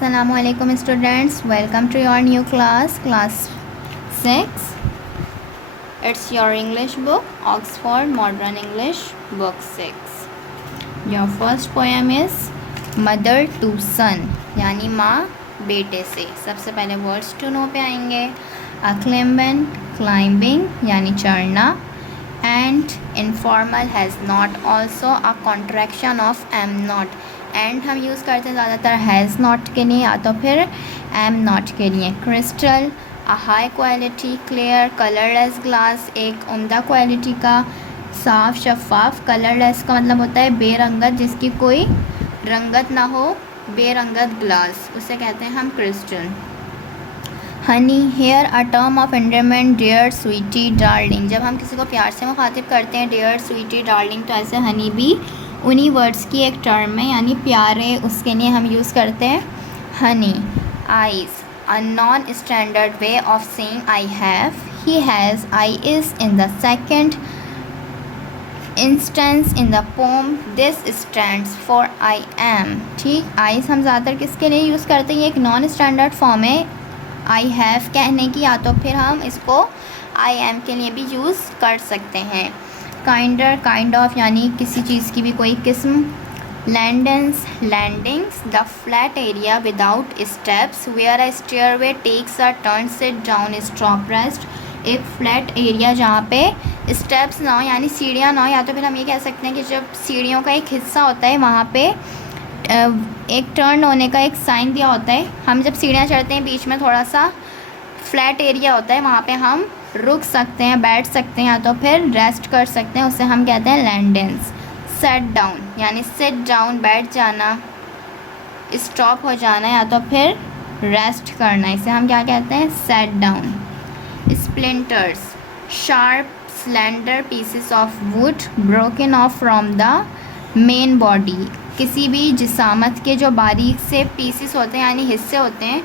Assalamualaikum students, welcome to your new class 6. It's your English book, Oxford Modern English book 6. Your first poem is Mother to Son, यानी माँ बेटे से. सबसे पहले words to know पे आएंगे. Acclimant, climbing यानी चढ़ना. And informal has not, also a contraction of am not. And हम यूज़ करते हैं ज़्यादातर हैज़ नॉट के लिए या तो फिर एम नॉट के लिए. Crystal, a high quality. Clear, colourless glass, एक उम्दा क्वालिटी का. साफ, शफाफ. कलरलेस का मतलब होता है बेरंगत, जिसकी कोई रंगत ना हो. बेरंगत ग्लास, उसे कहते हैं हम crystal. Honey, hair, a term of endearment. Dear, sweetie, darling. जब हम किसी को प्यार से मुखातिब करते हैं डियर, स्वीटी, डार्लिंग, तो ऐसे हनी भी उन्हीं वर्ड्स की एक टर्म है, यानी प्यारे, उसके लिए हम यूज़ करते हैं Honey. Eyes, a non standard way of saying I have. He has, I is in the second instance in the pome. This stands for I am. ठीक, आइज़ हम ज़्यादातर किसके लिए यूज़ करते हैं, ये एक नॉन स्टैंडर्ड फॉर्म है आई हैव कहने की, या तो फिर हम इसको आई एम के लिए भी यूज़ कर सकते हैं. काइंडर, काइंड ऑफ यानी किसी चीज़ की भी कोई किस्म. Landings, landings, the flat area without steps where a stairway takes a turn, sit down, stop, rest. एक फ्लैट एरिया जहाँ पे स्टेप्स ना हो यानी सीढ़ियाँ ना हो, या तो फिर हम ये कह सकते हैं कि जब सीढ़ियों का एक हिस्सा होता है वहाँ पे एक टर्न होने का एक साइन दिया होता है. हम जब सीढ़ियाँ चढ़ते हैं बीच में थोड़ा सा फ्लैट एरिया होता है, वहाँ पे हम रुक सकते हैं, बैठ सकते हैं, या तो फिर रेस्ट कर सकते हैं, उसे हम कहते हैं लैंडेंस. सेट डाउन यानी सिट डाउन, बैठ जाना. स्टॉप हो जाना, या तो फिर रेस्ट करना, इसे हम क्या कहते हैं, set down. Splinters, sharp slender pieces of would broken of from the main body. किसी भी जिसामत के जो बारीक से पीसेस होते हैं यानी हिस्से होते हैं,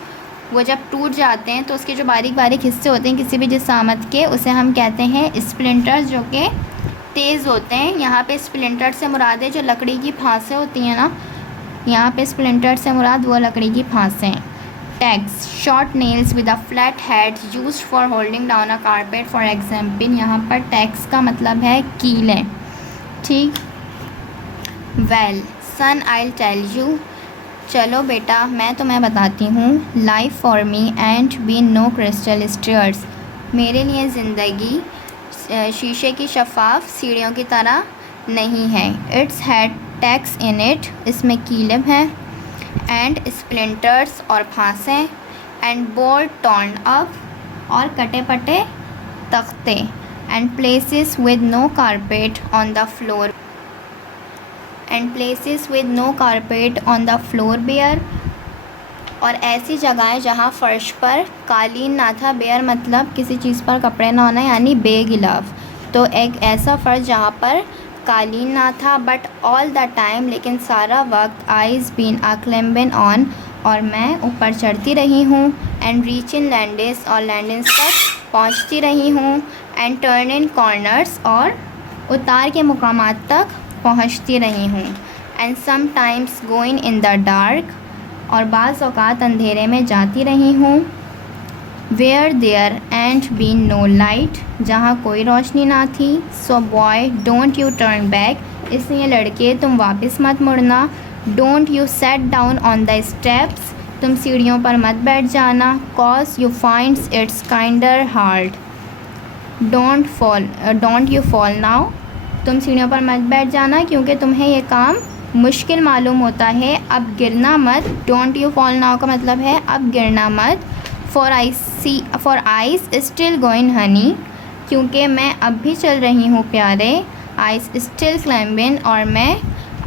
वो जब टूट जाते हैं तो उसके जो बारीक बारीक हिस्से होते हैं किसी भी जिसामत के, उसे हम कहते हैं स्प्लिंटर्स, जो कि तेज़ होते हैं. यहाँ पे स्प्लिंटर से मुराद है जो लकड़ी की फांसें होती हैं ना, यहाँ पे स्प्लिंटर से मुराद वो लकड़ी की फांसें. Tacks, short nails with a flat head used for holding down a carpet. For example यहाँ पर टैग्स का मतलब है कीलें. ठीक. Well son I tell you, चलो बेटा मैं तुम्हें बताती हूँ. Life for me and be no crystal stairs, मेरे लिए ज़िंदगी शीशे की शफाफ सीढ़ियों की तरह नहीं है. It's had tacks in it, इसमें कीलें हैं. एंड स्प्लिंटर्स और फांसें. एंड बोर्ड टॉर्न अप, और कटे पटे तख्ते. And places with no carpet on the floor. And places with no carpet on the floor bare, और ऐसी जगहें जहाँ फ़र्श पर कालीन ना था. बेयर मतलब किसी चीज़ पर कपड़े ना होना यानी बेगिलाफ. तो एक ऐसा फ़र्श जहाँ पर कालीन ना था. बट ऑल द टाइम, लेकिन सारा वक्त. I's been a climbing on, और मैं ऊपर चढ़ती रही हूँ. एंड रीच इन लैंडिस, और लैंडिस तक पहुँचती रही हूँ. एंड टर्न इन कॉर्नर्स, और उतार के मुकामात तक पहुँचती रही हूँ. And sometimes going in the dark, और बाज़ औक़ात अंधेरे में जाती रही हूँ. Where there and been no light, जहाँ कोई रोशनी ना थी. So boy don't you turn back, इसलिए लड़के तुम वापस मत मुड़ना. Don't you set down on the steps, तुम सीढ़ियों पर मत बैठ जाना. Cause you finds it's kinder hard. Don't you fall now, तुम सीढ़ियों पर मत बैठ जाना क्योंकि तुम्हें ये काम मुश्किल मालूम होता है. अब गिरना मत. डोंट यू फॉल नाउ का मतलब है अब गिरना मत. For ice still going Honey, क्योंकि मैं अब भी चल रही हूँ प्यारे. आइस स्टिल क्लाइंबिंग, और मैं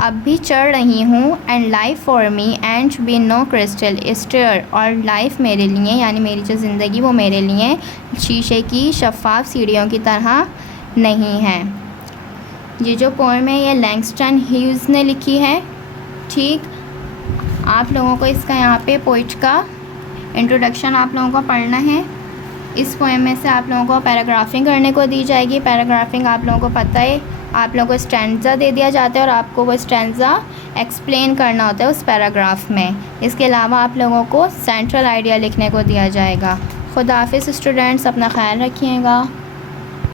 अब भी चढ़ रही हूँ. And life for me and be no crystal stair, और लाइफ मेरे लिए यानी मेरी जो ज़िंदगी वो मेरे लिए शीशे की शफाफ सीढ़ियों की तरह नहीं है. ये जो पोएम है ये लैंगस्टन ह्यूज़ ने लिखी है. ठीक, आप लोगों को इसका यहाँ पे पोइट का इंट्रोडक्शन आप लोगों को पढ़ना है. इस पोएम में से आप लोगों को पैराग्राफिंग करने को दी जाएगी। पैराग्राफिंग आप लोगों को पता है, आप लोगों को स्टैंजा दे दिया जाता है और आपको वो स्टैंजा एक्सप्लेन करना होता है उस पैराग्राफ में। इसके अलावा आप लोगों को सेंट्रल आइडिया लिखने को दिया जाएगा। खुदा हाफिज़ स्टूडेंट्स, अपना ख्याल रखिएगा।